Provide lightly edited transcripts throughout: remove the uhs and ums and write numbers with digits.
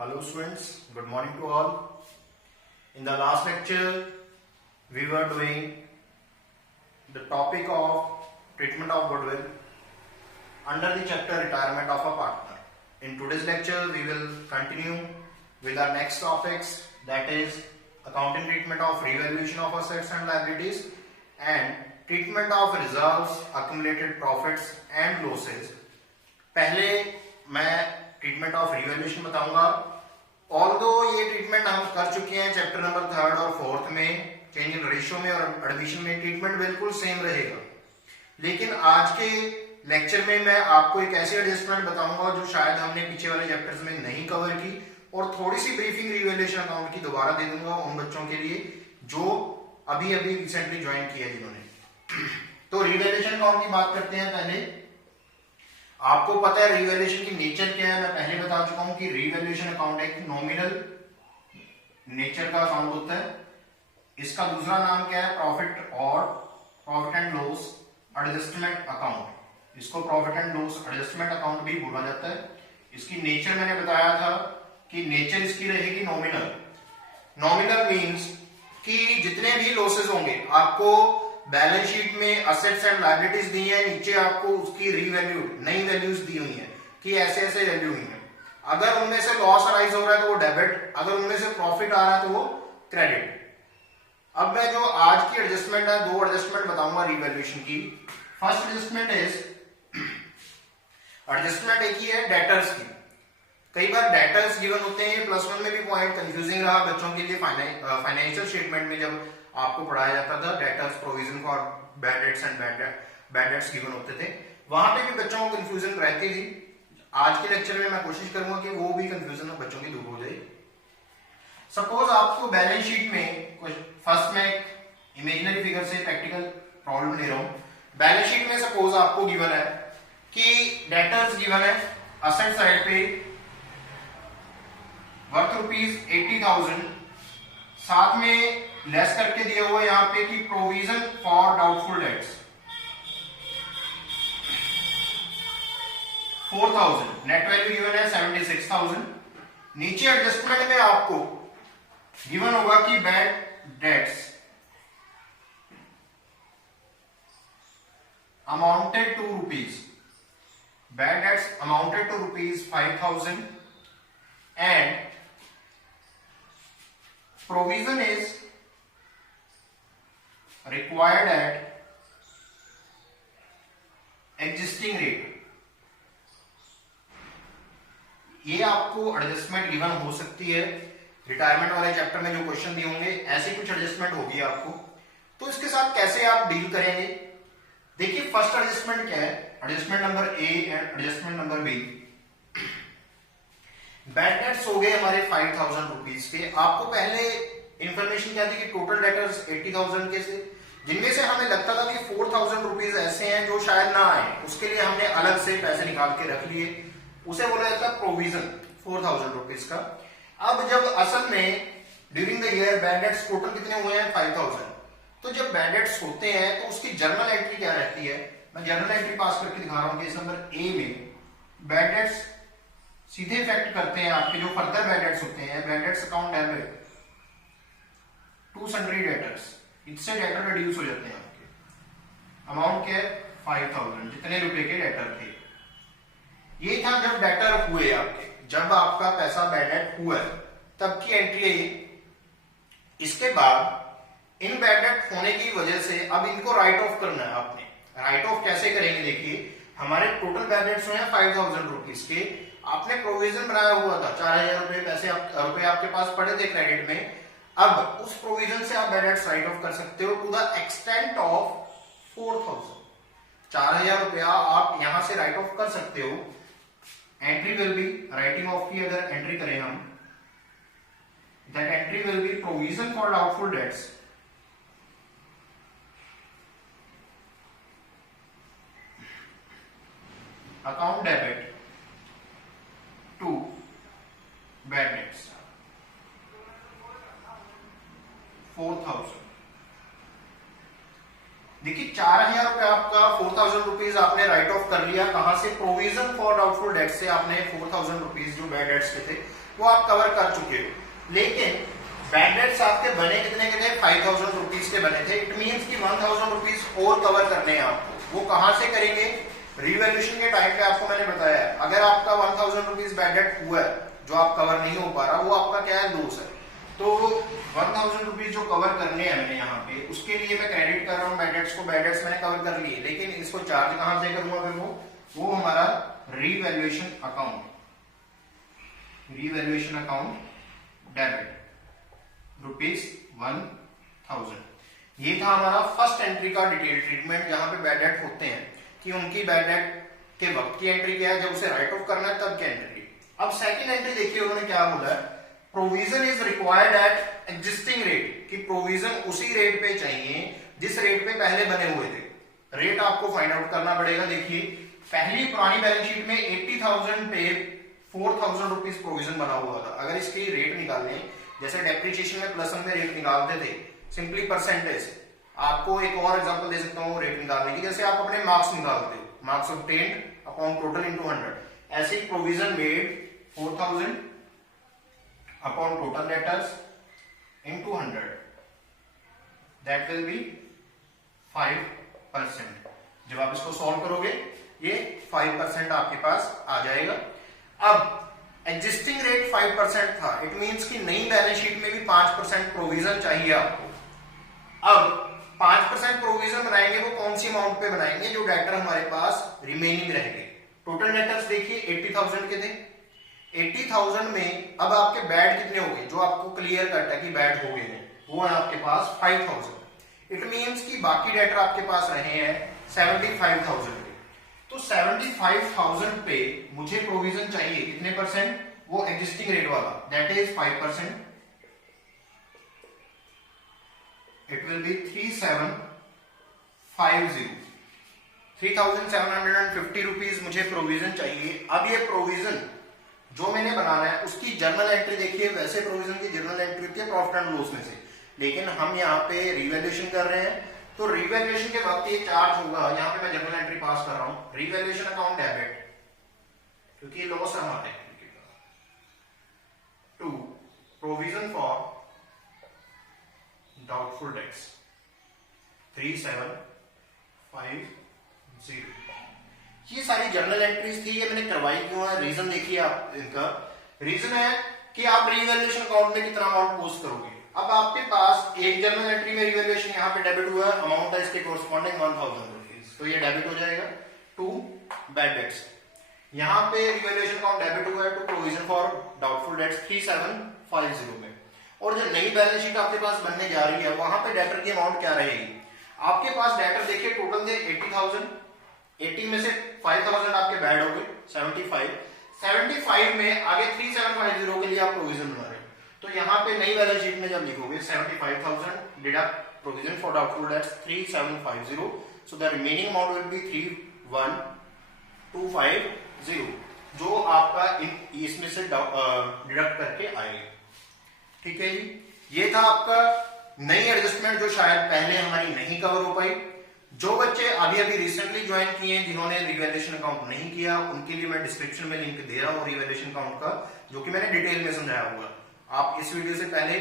Hello students, good morning to all. In the last lecture, we were doing the topic of treatment of goodwill under the chapter retirement of a partner. In today's lecture, we will continue with our next topics, that is accounting treatment of revaluation of assets and liabilities and treatment of reserves, accumulated profits and losses. पहले मैं treatment of revaluation बताऊंगा। Although ये treatment हम कर चुके हैं chapter number 3 और 4 में, चेंज इन रेशियो में और एडमिशन में ट्रीटमेंट बिल्कुल सेम रहेगा, लेकिन आज के लेक्चर में मैं आपको एक ऐसी एडजस्टमेंट बताऊंगा जो शायद हमने पीछे वाले चैप्टर्स में नहीं कवर की, और थोड़ी सी ब्रीफिंग रिवैल्यूएशन अकाउंट की दोबारा दे दूंगा उन बच्चों के लिए जो अभी अभी रिसेंटली ज्वाइन किया जिन्होंने। तो रिवैल्यूएशन अकाउंट की बात करते हैं। पहले आपको पता है रिवैल्यूएशन की नेचर क्या है, मैं पहले बता चुका हूं कि रिवैल्यूएशन अकाउंट एक नॉमिनल नेचर का अकाउंट होता है। इसका दूसरा नाम क्या है, profit and loss adjustment account. इसको profit and loss adjustment account भी बोला जाता है। इसकी नेचर मैंने बताया था कि नेचर इसकी रहेगी नॉमिनल। नॉमिनल मींस कि जितने भी लॉसेस होंगे, आपको बैलेंस शीट में असेट्स एंड लायबिलिटीज दी है, नीचे आपको उसकी रीवैल्यू नई वैल्यूज दी हुई है कि ऐसे ऐसे वैल्यू हुई है। अगर उनमें से लॉस अराइज हो रहा है तो वो डेबिट, अगर उनमें से प्रॉफिट आ रहा है तो वो क्रेडिट। अब मैं जो आज की एडजस्टमेंट है, दो एडजस्टमेंट बताऊंगा रिवैल्यूएशन की। फर्स्ट एडजस्टमेंट इज एडजस्टमेंट एक ही है डेटर्स की। कई बार डेटर्स गिवन होते हैं, प्लस वन में भी पॉइंट कंफ्यूजिंग रहा बच्चों के लिए। फाइनेंशियल स्टेटमेंट में जब आपको पढ़ाया जाता था debtors provision for bad debts and bad debts given होते थे, वहां पे भी बच्चों को कंफ्यूजन रहती थी। आज के लेक्चर में मैं कोशिश करूंगा कि वो भी कंफ्यूजन बच्चों की दूर हो जाए। सपोज आपको बैलेंस शीट में फर्स्ट में एक इमेजिनरी फिगर से प्रैक्टिकल प्रॉब्लम ले रहा हूं। बैलेंस शीट में सपोज आपको गिवन है कि डेटर्स गिवन है असेट साइड पे वर्थ ₹80,000, साथ में लेस करके दिया हुआ यहां पे कि provision for doubtful debts 4,000, net value given है 76,000। नीचे एडजस्टमेंट में आपको गिवन होगा कि bad debts amounted to rupees, bad debts amounted to ₹5,000 and provision is required at existing rate। ये आपको एडजस्टमेंट गिवन हो सकती है। रिटायरमेंट वाले चैप्टर में जो क्वेश्चन दिए होंगे ऐसी कुछ एडजस्टमेंट होगी आपको, तो इसके साथ कैसे आप डील करेंगे। देखिए फर्स्ट एडजस्टमेंट क्या है, adjustment number A and adjustment number B. Bad debts हो गए हमारे 5,000 रुपीज के। आपको पहले इंफॉर्मेशन क्या थी कि टोटल डेटर्स 80,000 के से, जिनमें से हमें लगता था कि 4,000 रुपीज ऐसे हैं जो शायद ना आए, उसके लिए हमने अलग से पैसे निकाल के रख लिए, उसे बोला जाता है प्रोविजन 4,000 रुपीज का। अब जब असल में during the year bad debts total कितने हुए हैं 5,000, तो जब बैड डेट्स होते हैं तो उसकी जर्नल एंट्री क्या रहती है, मैं जर्नल एंट्री पास करके दिखा रहा हूं। केस नंबर ए में बैड डेट्स सीधे इफेक्ट करते हैं आपके जो फर्दर बैड डेट्स होते हैं। Bad debts account debit to sundry debtors, इससे डेटर रिड्यूस हो जाते हैं आपके। अमाउंट क्या है 5,000, जितने रुपए के डेटर थे। ये था जब डेटर हुए आपके, जब आपका पैसा बैड डेट हुआ तब की एंट्री है। इसके बाद इन बैड डेट होने की वजह से अब इनको राइट ऑफ करना है आपने। राइट ऑफ कैसे करेंगे, देखिए हमारे टोटल बैड डेट्स हुए हैं 5,000 रुपीज के। आपने प्रोविजन बनाया हुआ था 4,000 रुपए आपके पास पड़े थे क्रेडिट में। अब उस प्रोविजन से आप बैड डेट्स राइट ऑफ कर सकते हो टू द एक्सटेंट ऑफ 4,000। 4,000 रुपया आप यहां से राइट ऑफ कर सकते हो। Entry will be, writing off की अगर एंट्री करें हम, that entry will be provision for doubtful debts account debit to bad debts 4,000। देखिए 4,000 रुपए आप आपका 4000 रुपीज आपने राइट ऑफ कर लिया, कहां से? प्रोविजन फॉर डाउटफुल डेट से आपने 4000 रुपीज जो बैड डेट्स के थे वो आप कवर कर चुके हो। लेकिन बैड डेट्स आपके बने कितने के थे? 5000 रुपीज के बने थे। इट मींस कि 1000 रुपीज और कवर करने हैं आपको। वो कहां से करेंगे? रिवैल्यूएशन के टाइम पे आपको मैंने बताया, अगर आपका 1000 रुपीज बैड डेट हुआ है जो आप कवर नहीं हो पा रहा, वो आपका क्या है? लॉस है। तो 1000 रुपीज जो कवर करने हैं मैंने यहाँ पे, उसके लिए मैं क्रेडिट कर रहा हूँ बैड डेट्स को। बैड डेट्स मैंने कवर कर लिए, लेकिन इसको चार्ज कहां से करूंगा फिर? वो हमारा revaluation account, revaluation account debit ₹1000। ये था हमारा फर्स्ट एंट्री का डिटेल ट्रीटमेंट, जहां पे बैड डेट होते हैं कि उनकी बैड डेट के वक्त की एंट्री क्या है, जब उसे राइट ऑफ करना है तब की एंट्री। अब सेकंड एंट्री देखिए उन्होंने क्या बोला है, provision is required at existing rate, कि प्रोविजन उसी रेट पे चाहिए जिस रेट पे पहले बने हुए थे। रेट आपको फाइंड आउट करना पड़ेगा। देखिए पहली पुरानी बैलेंस शीट में 80,000 पे 4000 रुपीज प्रोविजन बना हुआ था। अगर इसकी रेट निकालने, जैसे डेप्रिसिएशन में प्लस में रेट निकालते थे सिंपली परसेंटेज, आपको एक और एग्जांपल दे सकता हूँ रेट निकालने की। जैसे आप अपने मार्क्स निकालते हो, marks obtained upon total into 100, ऐसे provision made 4000 upon total debtors into 100, that will B 5%। जब आप इसको सॉल्व करोगे ये 5% आपके पास आ जाएगा। अब एग्जिस्टिंग रेट 5% था, इट मींस कि नई बैलेंस शीट में भी 5% प्रोविजन चाहिए आपको। अब 5% प्रोविजन बनाएंगे, वो कौन सी अमाउंट पे बनाएंगे? जो डेटर हमारे पास रिमेनिंग रहेंगे। टोटल डेटर्स देखिए 80,000 के थे। 80,000 में अब आपके बैड कितने हो गए, जो आपको क्लियर कट है कि बैड हो गए हैं, वो है आपके पास 5,000। इट मींस कि बाकी डेटर आपके पास रहे हैं 75,000 के। तो 75,000 पे मुझे प्रोविजन चाहिए कितने परसेंट? वो एग्जिस्टिंग रेट वाला, that is 5%। It will B 3750, 3750 rupees मुझे प्रोविजन चाहिए। अब ये प्रोविजन जो मैंने बनाना है उसकी जर्नल एंट्री देखिए, वैसे प्रोविजन की जर्नल एंट्री होती है प्रॉफिट एंड लॉस में से, लेकिन हम यहाँ पे रिवैल्यूएशन कर रहे हैं, तो रिवैल्यूएशन के वक्त ये चार्ज होगा। यहाँ पे मैं जर्नल एंट्री पास कर रहा हूं, रिवैल्यूएशन अकाउंट डेबिट, क्योंकि लॉस है हमारे, to provision for doubtful debts 3750। ये सारी जर्नल एंट्रीज थी, ये मैंने करवाई क्यों है? रीजन देखिए आप, इनका रीजन है कि आप रिवैल्यूएशन अकाउंट में कितना अमाउंट पोस्ट करोगे। अब आपके पास एक जर्नल एंट्री में रिवैल्यूएशन यहाँ पे डेबिट हुआ, अमाउंट है इसके कोरस्पॉन्डिंग 1000 रुपीज, तो ये डेबिट हो जाएगा टू बैड डेट्स। यहाँ पे रिवैल्यूएशन अकाउंट डेबिट हुआ है to provision for doubtful debts 3750 में। और जो नई बैलेंस शीट आपके पास बनने जा रही है, वहां पे डेटर की अमाउंट क्या रहेगी? आपके पास डेटर देखिए टोटल थे 80,000, 80 में से 5,000 आपके बैड हो गए 75 में आगे 3750 के लिए आप प्रोविजन बना रहे हो। तो यहाँ पे नई बैलेंस शीट में जब लिखोगे 75,000 deduct provision for doubtful debts 3750, so the remaining amount will be 31,250, जो आपका इसमें से डिडक्ट करके आएगा। ठीक है जी, ये था आपका नई एडजस्टमेंट जो शायद पहले हमारी नहीं कवर हो पाई। जो बच्चे अभी अभी रिसेंटली ज्वाइन किए हैं, जिन्होंने रिवैल्यूएशन अकाउंट नहीं किया, उनके लिए मैं डिस्क्रिप्शन में लिंक दे रहा हूँ रिवैल्यूएशन अकाउंट का, जो कि मैंने डिटेल में समझाया हुआ। आप इस वीडियो से पहले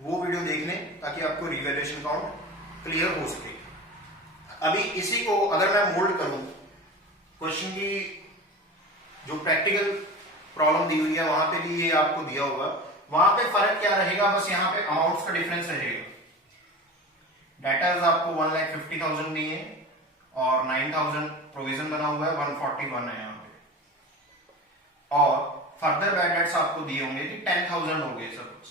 वो वीडियो देख लें ताकि आपको रिवैल्यूएशन अकाउंट क्लियर हो सके। अभी इसी को अगर मैं मोल्ड करूं, क्वेश्चन की जो प्रैक्टिकल प्रॉब्लम दी हुई है वहां पे भी ये आपको दिया होगा, वहां पे फर्क क्या रहेगा? बस यहाँ पे अमाउंट्स का डिफरेंस रहेगा। डेटर्स आपको 1,50,000 दिए और 9,000 प्रोविजन बना हुआ है, 141 है यहाँ पे, और फर्दर बैड डेट्स आपको दिए होंगे कि 10,000 हो गए सपोज।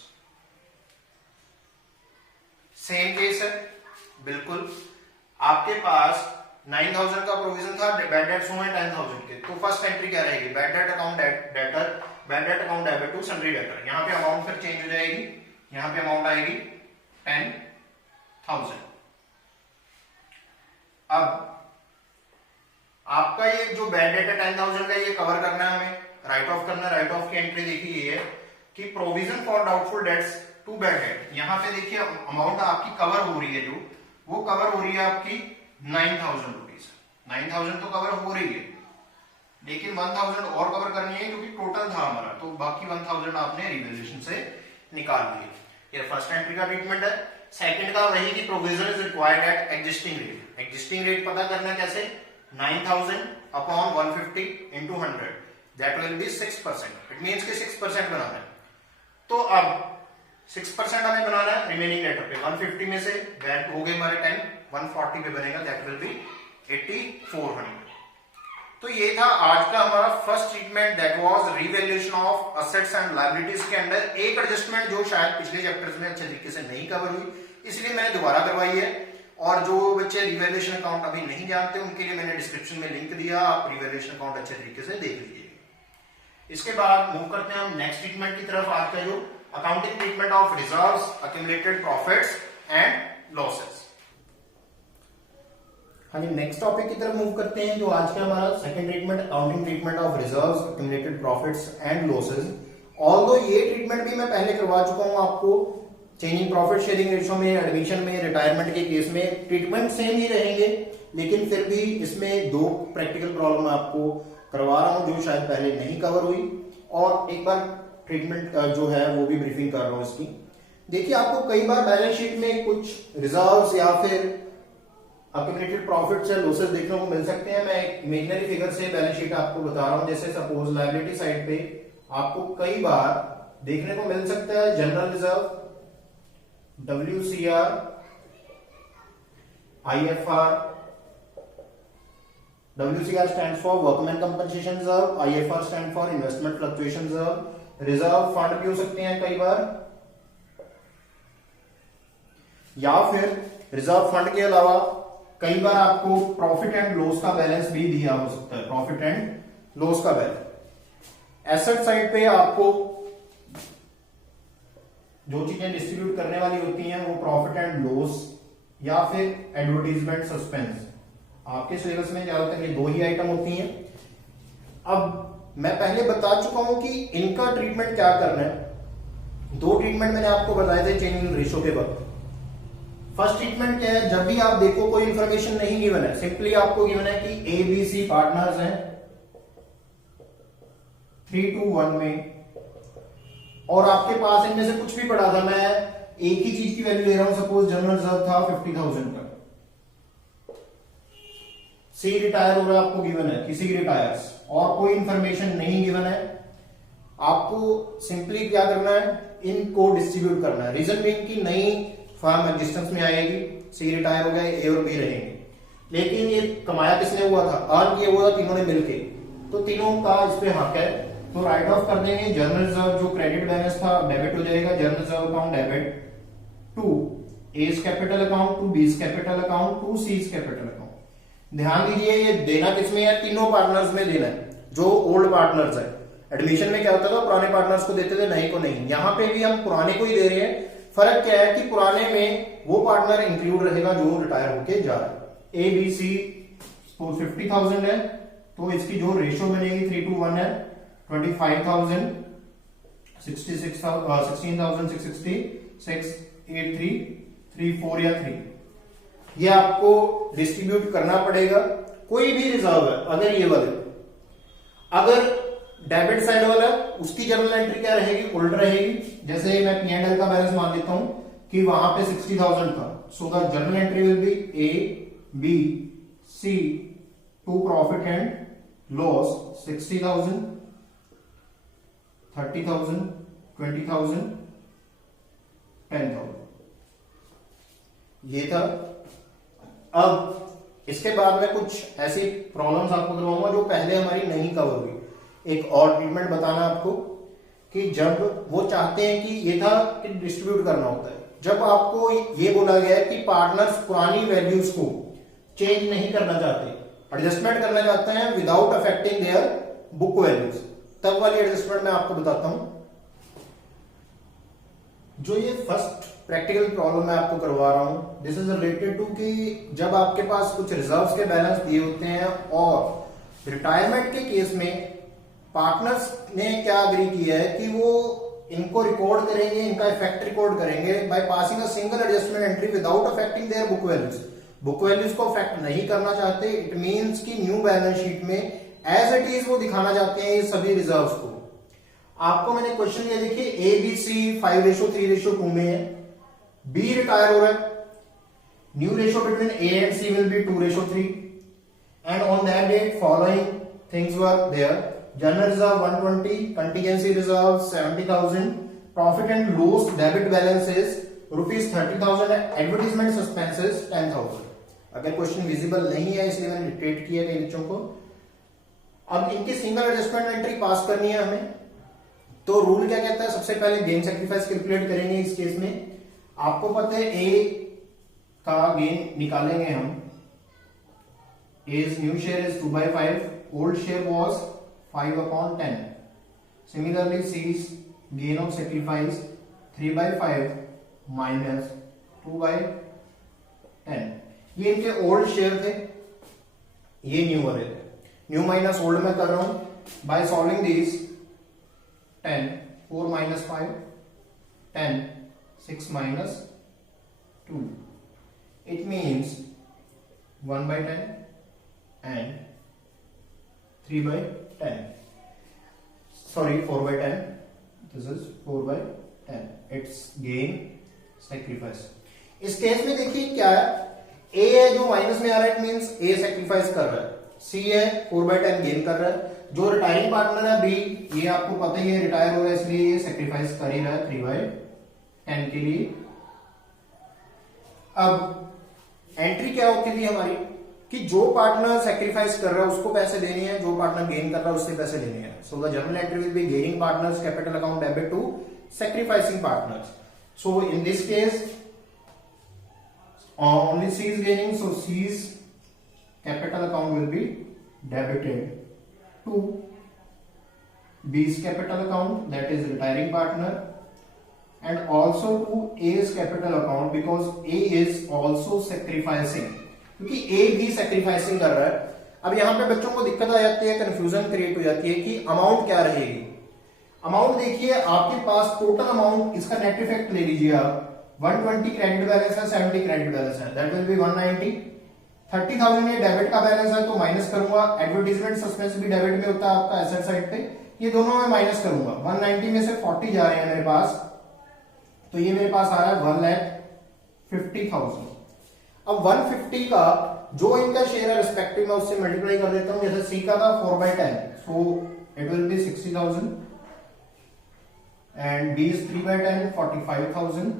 सेम केस है बिल्कुल, आपके पास 9,000 का प्रोविजन था, बैड डेट्स हुए 10,000 के, तो फर्स्ट एंट्री क्या रहेगी? Bad debt account debtor, bad debt account debit to sundry debtor. यहाँ पे अमाउंट फिर चेंज हो जाएगी, यहाँ पे अमाउंट आएगी 10,000। अब आपका ये जो बैड डेट है 10,000 का, ये कवर करना है हमें, राइट ऑफ करना। राइट ऑफ की एंट्री देखिए ये है कि provision for doubtful debts to bad debt. यहाँ पे देखिए अमाउंट आपकी कवर हो रही है, जो वो कवर हो रही है आपकी 9,000 रुपीज। 9,000 तो कवर हो रही है, लेकिन 1,000 और कवर करनी है क्योंकि टोटल था हमारा, तो बाकी 1,000 आपने रिवैल्यूएशन से निकाल लिए। ये फर्स्ट एंट्री का ट्रीटमेंट है। सेकंड का वही कि provision is required at existing rate. Existing rate पता करना कैसे, 9,000 upon 150 into 100, that will B 6%। It means कि 6% बनाना है। तो अब 6% हमें बनाना है रिमेनिंग लेटर पे। 150 में से दैट हो गए हमारे 10, 140 पे बनेगा, दैट विल बी 8400। तो ये था आज का हमारा first treatment, that was revaluation of assets and liabilities के अंदर एक एडजस्टमेंट जो शायद पिछले चैप्टर्स में अच्छे तरीके से नहीं कवर हुई, इसलिए मैंने दोबारा करवाई है। और जो बच्चे रिवैल्यूएशन अकाउंट अभी नहीं जानते उनके लिए मैंने डिस्क्रिप्शन में लिंक दिया, आप रिवैल्यूएशन अकाउंट अच्छे तरीके से देख लीजिए। इसके बाद मूव करते हैं हम नेक्स्ट ट्रीटमेंट की तरफ। आज का जो accounting treatment of reserves, accumulated profits and losses. हाँ जी, नेक्स्ट टॉपिक की तरफ मूव करते हैं जो आज का हमारा second treatment, accounting treatment of reserves, accumulated profits and losses. Although ये ट्रीटमेंट भी मैं पहले करवा चुका हूं आपको, चेंजिंग प्रॉफिट शेयरिंग रेशो में, एडमिशन में, रिटायरमेंट के केस में ट्रीटमेंट सेम ही रहेंगे, लेकिन फिर भी इसमें दो प्रैक्टिकल प्रॉब्लम आपको करवा रहा हूं जो शायद पहले नहीं कवर हुई, और एक बार ट्रीटमेंट जो है वो भी ब्रीफिंग कर रहा हूं इसकी। देखिए, आपको कई बार बैलेंस शीट में कुछ रिजर्व्स या फिर अक्यूमुलेटेड प्रॉफिट्स या लॉसेस देखने को मिल सकते हैं। मैं एक इमेजिनरी फिगर से बैलेंस शीट आपको बता रहा हूं। जैसे सपोज लायबिलिटी साइड पे आपको कई बार देखने को मिल सकता है general reserve, WCR, IFR। WCR stands for workman compensation reserve, IFR stand for investment fluctuation reserve. Reserve fund भी हो सकते हैं कई बार, या फिर रिजर्व फंड के अलावा कई बार आपको प्रॉफिट एंड लॉस का बैलेंस भी दिया हो सकता है, प्रॉफिट एंड लॉस का बैलेंस। एसेट साइड पे आपको जो चीजें डिस्ट्रीब्यूट करने वाली होती हैं वो प्रॉफिट एंड लॉस या फिर एडवर्टीजमेंट सस्पेंस। आपके सिलेबस में ज्यादातर ये दो ही आइटम होती हैं। अब मैं पहले बता चुका हूं कि इनका ट्रीटमेंट क्या करना है। दो ट्रीटमेंट मैंने आपको बताए थे चेंजिंग रेशो के वक्त। फर्स्ट ट्रीटमेंट क्या है, जब भी आप देखो कोई इंफॉर्मेशन नहीं गिवन है, सिंपली आपको गिवन है कि ABC पार्टनर्स हैं 3:1 में, और आपके पास इनमें से कुछ भी पड़ा था, मैं एक ही चीज की वैल्यू ले रहा हूं, सपोज जनरल रिजर्व था 50,000 का, C रिटायर हो रहा है आपको गिवन है, किसी रिटायर्स, और कोई इंफॉर्मेशन नहीं गिवन है। आपको सिंपली क्या करना है, इनको डिस्ट्रीब्यूट करना है। रीजन बीइंग की नई फर्म एग्जिस्टेंस में आएगी, C रिटायर हो गए, A और B रहेंगे, लेकिन ये कमाया किसने हुआ था, अर्न किया हुआ था तीनों ने मिलके, तो तीनों का इस पे हक है। तो राइट ऑफ कर देंगे जनरल रिजर्व, जो क्रेडिट बैलेंस था डेबिट हो जाएगा, general reserve account debit to A's capital account, to B's capital account, to C's capital account. ध्यान दीजिए, ये देना किसमें है, तीनों पार्टनर्स में देना है, जो ओल्ड पार्टनर्स है। एडमिशन में क्या होता था, पुराने पार्टनर्स को देते थे, नए को नहीं। यहां पे भी हम पुराने को ही दे रहे हैं। फर्क क्या है कि पुराने में वो पार्टनर इंक्लूड रहेगा जो रिटायर होके जा रहा है। ABC 50,000 है, तो इसकी जो रेशो बनेगी 3:1 है, 25,000, 16,660, 68334 या 3, ये आपको डिस्ट्रीब्यूट करना पड़ेगा। कोई भी रिजर्व है, अगर ये वाले, अगर डेबिट साइड वाला, उसकी जर्नल एंट्री क्या रहेगी, उल्ट रहेगी। जैसे मैं P&L का बैलेंस मान लेता हूं कि वहां पे 60,000 था, so the journal entry will be A, B, C to profit and loss 60,000, 30,000, 20,000, 10,000। ये था। अब इसके बाद में कुछ ऐसी प्रॉब्लम्स आपको करवाऊंगा जो पहले हमारी नहीं कवर हुई। एक और ट्रीटमेंट बताना आपको कि जब वो चाहते हैं कि ये था कि डिस्ट्रीब्यूट करना होता है, जब आपको ये बोला गया है कि पार्टनर्स पुरानी वैल्यूज को चेंज नहीं करना चाहते, एडजस्टमेंट करना चाहते हैं without affecting their book values, तब वाली एडजस्टमेंट मैं आपको बताता हूं। जो ये फर्स्ट प्रैक्टिकल प्रॉब्लम मैं आपको करवा रहा हूं, दिस इज रिलेटेड टू कि जब आपके पास कुछ रिजर्व्स के बैलेंस दिए होते हैं और रिटायरमेंट के केस में पार्टनर्स ने क्या अग्री किया है कि वो इनको रिकॉर्ड करेंगे, इनका इफेक्ट रिकॉर्ड करेंगे by passing a single adjustment entry without affecting their book values. Book values को अफेक्ट नहीं करना चाहते, इट मींस कि न्यू बैलेंस शीट में एज इट इज वो दिखाना चाहते हैं ये सभी रिजर्व्स को। आपको मैंने क्वेश्चन ये देखिए, ए बी सी 5:3:2 में है, बी रिटायर हो रहा है, new ratio between A and C will be 2:3 and on that date following things were there, general reserve 120, contingency reserve 70,000, profit and loss debit balances ₹30,000, advertisement suspenses 10,000। अगर question visible नहीं है इसलिए मैंने dictate किया है बच्चों को। अब इनकी सिंगल एडजस्टमेंट एंट्री पास करनी है हमें, तो रूल क्या कहता है, सबसे पहले गेन सैक्रिफाइस कैलकुलेट करेंगे। इस केस में आपको पता है ए का गेन निकालेंगे हम, as new share is 2/5, old share was 5/10। Similarly C's gain of sacrifice 3/5 minus 2/10। ये इनके ओल्ड शेयर थे, ये न्यू वाले थे, न्यू माइनस ओल्ड में कर रहा हूं by solving this. 10 4 minus 5 10 6 minus 2, it means 1/10 and 3/10, sorry 4/10, this is 4/10, it's gain sacrifice। इस केस में देखिए क्या है, ए है जो माइनस में आ रहा है, इट मींस ए सैक्रिफाइस कर रहा है, सी है 4/10 गेन कर रहा है, जो रिटायरिंग पार्टनर है बी, ये आपको पता ही है रिटायर हो रहा है इसलिए ये सैक्रिफाइस कर ही रहा है 3/10 के लिए। अब एंट्री क्या होती थी हमारी कि जो पार्टनर सैक्रिफाइस कर रहा है उसको पैसे देने हैं, जो पार्टनर गेन कर रहा है उससे पैसे लेने हैं। So the general entry will be gaining partners capital account debit to sacrificing partners. So in this case only C is gaining, so C's capital account will be debited to B's capital account, that is retiring partner, and also to A's capital account because A is also sacrificing, क्योंकि A भी sacrificing कर रहा है। अब यहां पे बच्चों को दिक्कत आ जाती है, कंफ्यूजन क्रिएट हो जाती है कि अमाउंट क्या रहेगी। अमाउंट देखिए आपके पास टोटल अमाउंट, इसका नेट इफेक्ट ले लीजिए आप, 120 क्रेडिट बैलेंस है, 70 क्रेडिट बैलेंस है, दैट विल बी 190। 30,000 ये डेबिट का बैलेंस है तो माइनस करूंगा, एडवर्टाइजमेंट सस्पेंस भी डेबिट में होता है आपका एसेट साइड पे, ये दोनों में माइनस करूंगा। 190 में से 40 जा रहे हैं मेरे पास, तो ये मेरे पास आ रहा है 1,50,000। अब 150 का जो इनका शेयर है रिस्पेक्टिव में उससे मल्टीप्लाई कर देता हूं, जैसे सी का था 4/10, so it will be 60,000 and B is 3/10 45,000,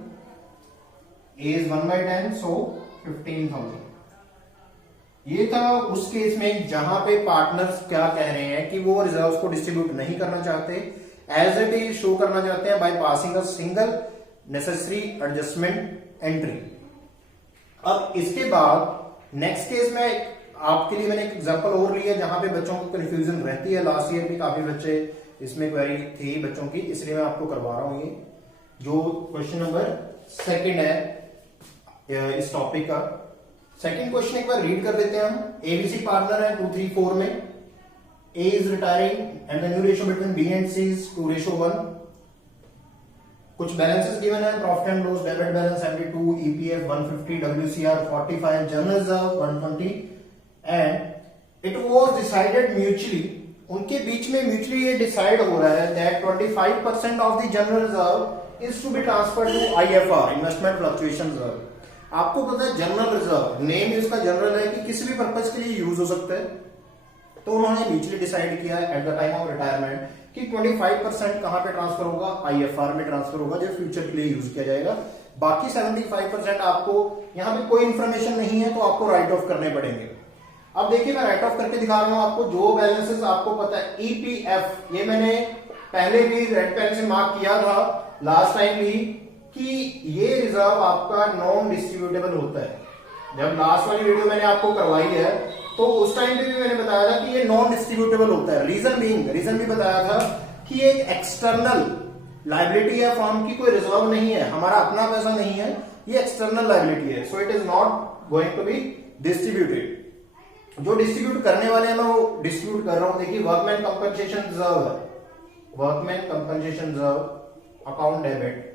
A is 1/10, so 15,000। ये था उस केस में जहां पे पार्टनर्स क्या कह रहे हैं कि वो रिजर्व्स को डिस्ट्रीब्यूट नहीं करना चाहते, एज इट इज शो करना चाहते हैं by passing a single necessary adjustment entry. अब इसके बाद नेक्स्ट केस में आपके लिए मैंने एक एग्जांपल और लिया जहां पे बच्चों को कंफ्यूजन रहती है, लास्ट ईयर भी काफी बच्चे इसमें क्वेरी थी बच्चों की, इसलिए मैं आपको करवा रहा हूं। ये जो क्वेश्चन नंबर 2 है इस टॉपिक का, सेकंड क्वेश्चन एक बार रीड कर देते हैं हम। एबीसी पार्टनर है 2, 3, 4 में, A is retiring and the new ratio between B and C is 2:1। कुछ बैलेंसेस गिवन है, profit and loss debit balance 72, EPF 150, WCR 45, general reserve 120 and it was decided mutually, उनके बीच में म्यूचुअली ये decide हो रहा है that 25% of the general reserve is to be transferred to IFR, investment fluctuation reserve. आपको पता है जनरल रिजर्व नेम इसका जनरल है कि किसी भी पर्पज के लिए यूज हो सकता है, तो उन्होंने म्यूचुअली डिसाइड किया at the time of retirement कि 25% कहां पे ट्रांसफर होगा, आईएफआर में ट्रांसफर होगा जो फ्यूचर के लिए यूज किया जाएगा। बाकी 75% आपको यहां पे कोई इंफॉर्मेशन नहीं है तो आपको राइट ऑफ करने पड़ेंगे। अब देखिए मैं राइट ऑफ करके दिखा रहा हूं आपको, जो बैलेंसेस आपको पता है ईपीएफ, ये मैंने पहले भी रेड पेन से मार्क किया था लास्ट टाइम भी कि ये रिजर्व आपका नॉन डिस्ट्रीब्यूटेबल होता है। जब लास्ट वाली वीडियो मैंने आपको करवाई है तो उस टाइम पे भी मैंने बताया था कि ये नॉन डिस्ट्रीब्यूटेबल होता है। रीजन भी बताया था कि एक एक्सटर्नल लायबिलिटी है फर्म की, कोई रिजर्व नहीं है, हमारा अपना पैसा नहीं है, ये एक्सटर्नल लायबिलिटी है, so it is not going to be distributed. जो डिस्ट्रीब्यूट करने वाले हैं मैं वो डिस्ट्रीब्यूट कर रहा हूं। देखिए वर्कमैन कंपनसेशन रिजर्व है, workman compensation reserve account debit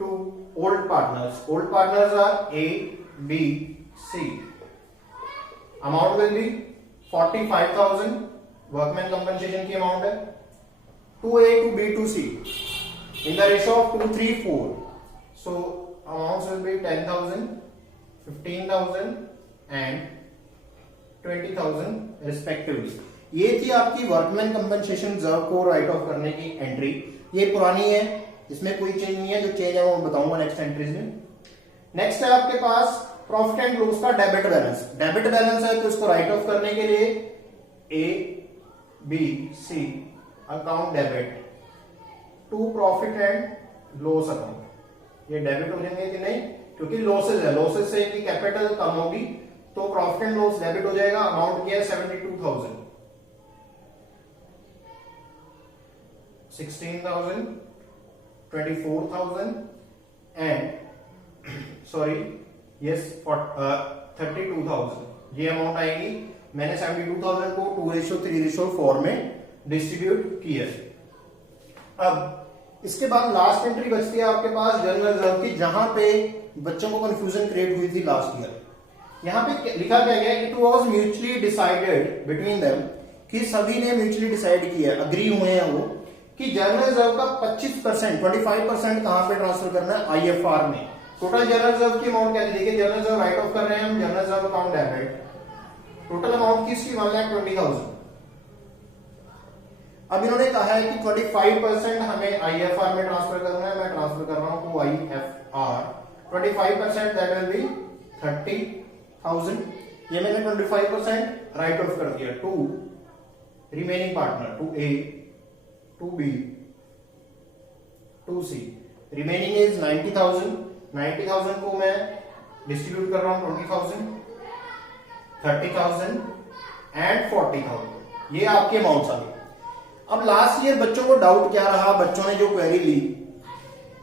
to old partners are A, B, C. Amount will be 45,000. Workman compensation की अमाउंट है 2A to B to C in the ratio of 2, 3, 4. So amounts will be 10,000, 15,000 and 20,000 respectively. ये थी आपकी workman compensation reserve को right of करने की entry. ये पुरानी है, इसमें कोई चेंज नहीं है. जो चेंज है वो बताऊंगा नेक्स्ट एंट्रीज में. नेक्स्ट है आपके पास प्रॉफिट एंड लॉस का डेबिट बैलेंस. डेबिट बैलेंस है तो इसको राइट ऑफ करने के लिए A, B, C account debit to profit and loss account. ये डेबिट हो जाएंगे कि नहीं, क्योंकि लॉसेज है. लॉसेज से की कैपिटल कम होगी तो प्रॉफिट एंड लॉस डेबिट हो जाएगा. अमाउंट किया है 72,000, 16,000, 24,000 एंड सॉरी यस 32,000. ये अमाउंट आएगी. मैंने 72,000 को 2:3:4 में डिस्ट्रीब्यूट किया. अब इसके बाद लास्ट एंट्री बचती है आपके पास जनरल रिजर्व की, जहां पे बच्चों को कंफ्यूजन क्रिएट हुई थी लास्ट ईयर. यहां पे लिखा क्या गया, it was mutually decided between them, कि सभी ने म्यूचुअली डिसाइड किया, अग्री हुए हैं वो, कि जनरल रिजर्व का 25% 25% कहां पे ट्रांसफर करना है, आईएफआर में. टोटल जनरल रिजर्व की अमाउंट क्या थी, देखिए जनरल रिजर्व राइट ऑफ कर रहे हैं हम, general reserve account debit. Total amount किसकी 1,20,000. अब इन्होंने कहा है कि 25% हमें आईएफआर में ट्रांसफर करना है. मैं ट्रांसफर कर रहा हूं to IFR. 25% that will be 30,000. ये मैंने 25% राइट ऑफ कर दिया to remaining partner, to A, to B, to C. Remaining is 90,000. 90,000 को मैं डिस्ट्रीब्यूट कर रहा हूं 20,000, 30,000 एंड 40,000. ये आपके अमाउंट्स आ गए. अब लास्ट ईयर बच्चों को डाउट क्या रहा, बच्चों ने जो क्वेरी ली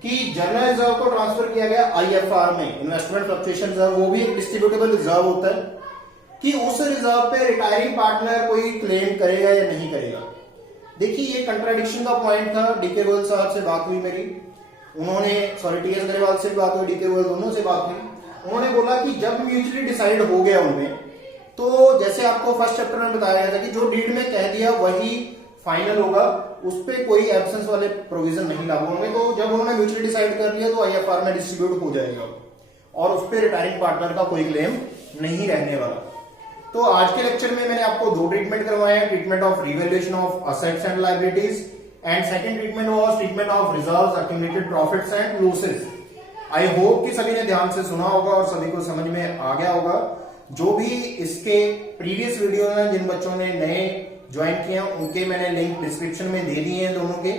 कि जनरल रिजर्व को ट्रांसफर किया गया आईएफआर में, इन्वेस्टमेंट फ्लक्चुएशन रिजर्व, वो भी एक डिस्ट्रीब्यूटेबल रिजर्व होता है, कि उस रिजर्व पे रिटायरिंग पार्टनर कोई क्लेम करेगा या नहीं करेगा. देखिए ये कंट्राडिक्शन का पॉइंट था. डीके गोयल साहब से बात हुई मेरी, उन्होंने सॉरी टीएस अग्रवाल से भी बात हुई, डीके गोयल दोनों से बात हुई. उन्होंने बोला कि जब म्यूचुअली डिसाइड हो गया उनमें, तो जैसे आपको फर्स्ट चैप्टर में बताया गया था कि जो डीड में कह दिया वही फाइनल होगा, उस पर कोई एब्सेंस वाले प्रोविजन नहीं लागू होंगे. तो जब उन्होंने म्यूचुअली डिसाइड कर लिया तो आईएफआर में डिस्ट्रीब्यूट हो जाएगा और उस पर रिटायरिंग पार्टनर का कोई क्लेम नहीं रहने वाला. तो आज के लेक्चर में मैंने आपको दो ट्रीटमेंट करवाए हैं, treatment of revaluation of assets and liabilities, and second treatment was treatment of reserves, accumulated profits and losses. I hope कि सभी ने ध्यान से सुना होगा और सभी को समझ में आ गया होगा. जो भी इसके प्रीवियस वीडियो हैं, जिन बच्चों ने नए ज्वाइन किए हैं, उनके मैंने लिंक डिस्क्रिप्शन में दे दिए हैं दोनों के,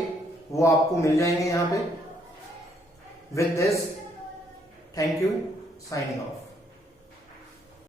वो आपको मिल जाएंगे यहां पे. With this, thank you, signing off.